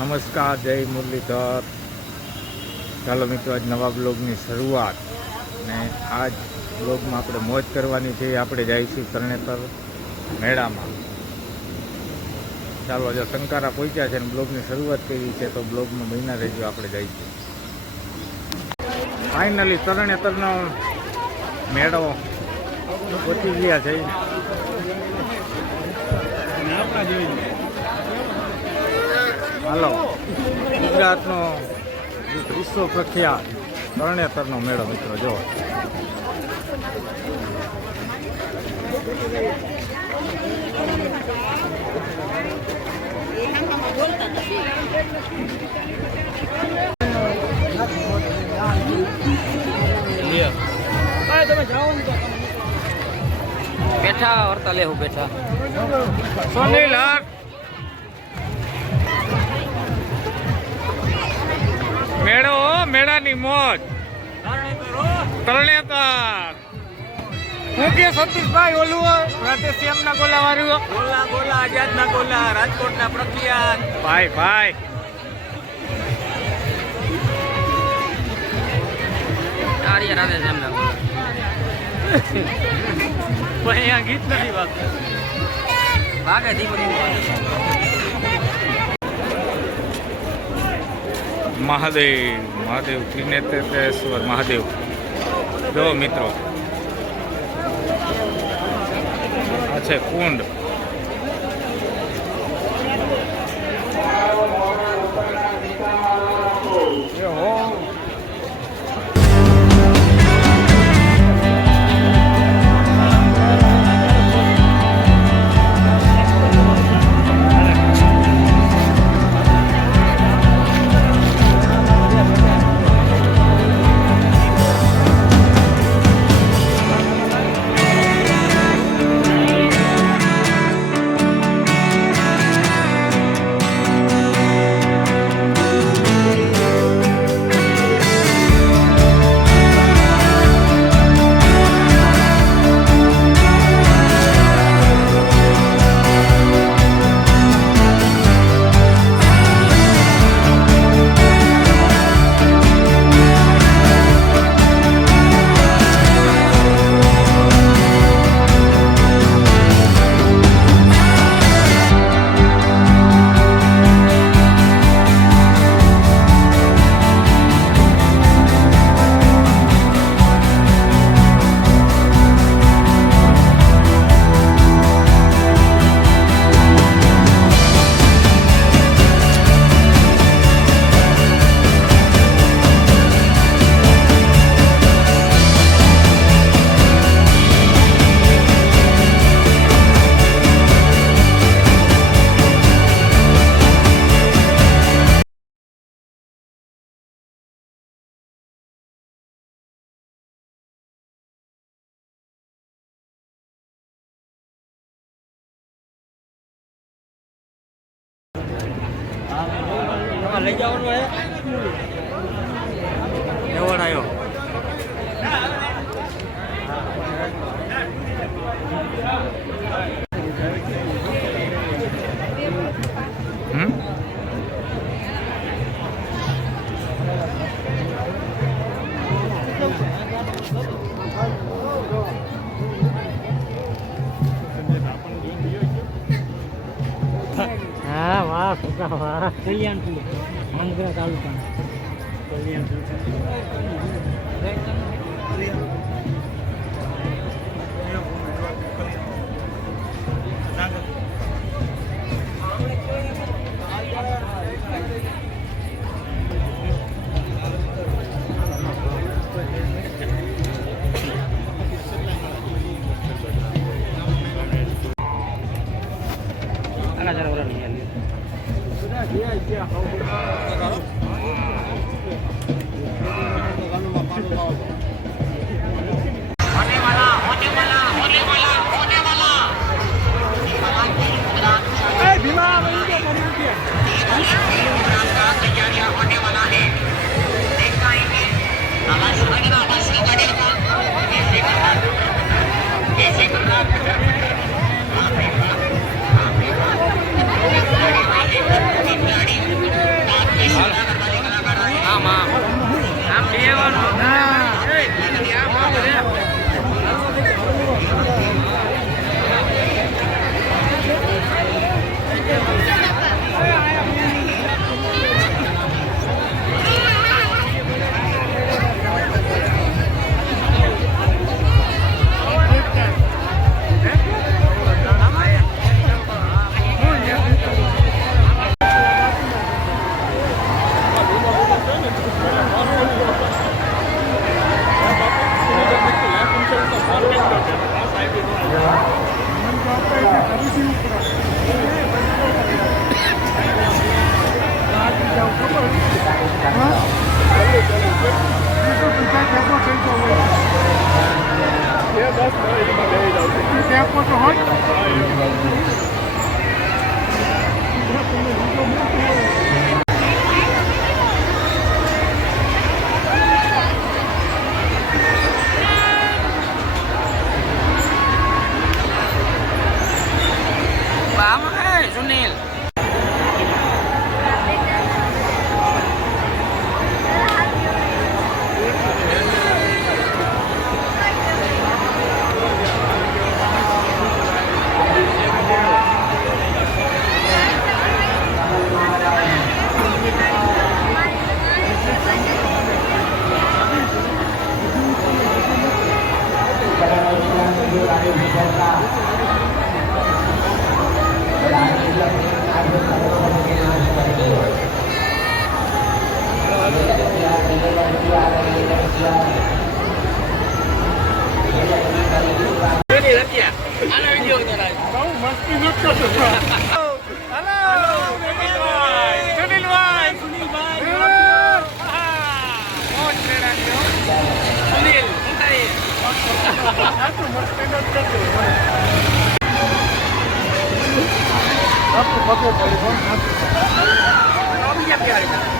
નમસ્કાર, જય મુરલીધર. ચાલો મિત્રો, આજ નવા બ્લોગની શરૂઆત. ને આજ બ્લોગમાં આપણે મોજ કરવાની છે આપણે જઈશું તરણેતર મેળામાં. ચાલો જો શંકારા પહોંચ્યા છે અને બ્લોગની શરૂઆત કરી છે, તો બ્લોગમાં મહિના રહેજો આપણે જઈશું. ફાઇનલી તરણેતરનો મેળો પહોંચી ગયા છે. હાલો. ગુજરાતનો વિશ્વ પ્રખ્યાત તરણેતરનો મેળો મિત્રો જો બેઠા વર્તા લેવું બેઠા. સોની હટ. મેળો મેળાની મોજ. તરણેતર. હું કે સતીશભાઈ ઓલું રાતે શ્યામના ગોલા વાળું ગોલા ગોલા આઝાદ ના ગોલા રાજકોટ ના પ્રખ્યાત. ભાઈ ભાઈ. પણ અહીંયા ગીત નથી વાગતું. વાગે ધીમો ધીમો. મહાદેવ મહાદેવ ત્રિનેત્રેશ્વર મહાદેવ. જો મિત્રો. આ છે કુંડ. લઈ જવાનું હે એવોર્ડ આવ્યો હમ? વાહ કલ્યાણપુર આંધ્રા તાલુકા કલ્યાણપુર Ronel. ઉતારી એકમાં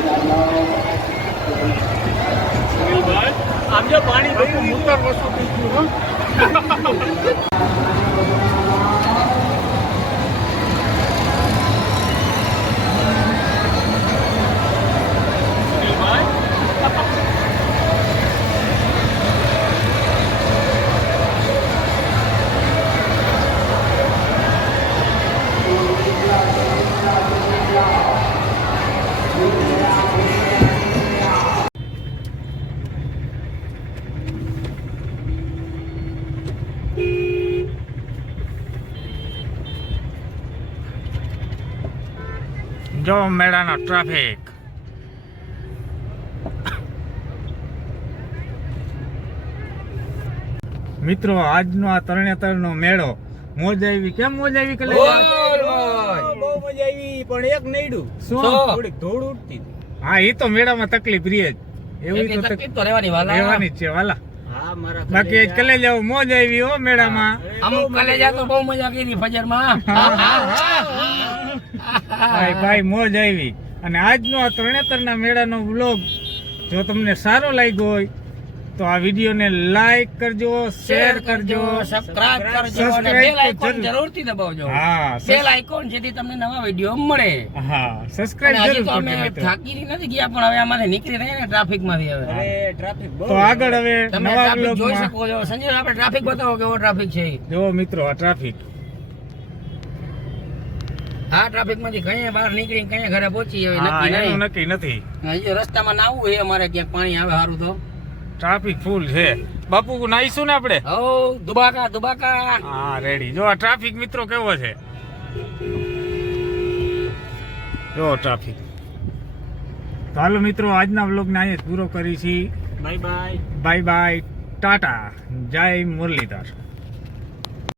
આમાં જો પાણી મૂતર વસ્તુ જો મેળાનો ટ્રાફિક. મિત્રો આજનો આ તરણેતરનો મેળો મોજ આવી. કેમ મોજ આવી કલે. બહુ મજા આવી પણ એક નઈડું શું. થોડીક ધૂળ ઉડતી હા એ તો મેળામાં તકલીફ રહે જ. એવી તો તકલીફ તો રહેવાની વાલા. રહેવાની છે વાલા. બાકી આજ કલે જાવ મોજ આવી હો મેળામાં. અમુક કલેજા તો બહુ મજા કરી ફજરમાં. ભાઈ ભાઈ મોજ આવી. અને આજનો આ ત્રણેતરના મેળાનો વ્લોગ જો તમને સારો લાગ્યો હોય તો આ વિડીયોને લાઈક કરજો શેર કરજો સબસ્ક્રાઇબ કરજો અને બેલ આઇકોન જરૂરથી દબાવજો. હા બેલ આઇકોન જેથી તમને નવા વીડિયો મળે. હા સબસ્ક્રાઇબ જરૂર કરજો અમે થાકી નથી ગયા પણ હવે અમારે નીકળી રહ્યા ને ટ્રાફિકમાંથી હવે અરે ટ્રાફિક બહુ તો આગળ હવે નવા ટ્રાફિક જોઈ શકો છો. સંજય આપણે ટ્રાફિક બતાવો કેવો ટ્રાફિક છે? જો મિત્રો આ ટ્રાફિક. આ ટ્રાફિકમાંથી કઈ બહાર નીકળી કઈ ઘરે પહોંચી હવે નક્કી નહીં. નક્કી નથી. હજી રસ્તામાં નાવું હે અમારે ક્યાંક પાણી આવે સારું તો. ટ્રાફિક ફૂલ છે. બાપુ નાઈશું ને આપણે? હો દુબાકા દુબાકા. હા રેડી. જો આ ટ્રાફિક મિત્રો કેવો છે? જો ટ્રાફિક. ચાલો મિત્રો આજના વ્લોગને અહીંયા પૂરો કરી છીએ bye bye bye bye tata. જય મુરલીધર.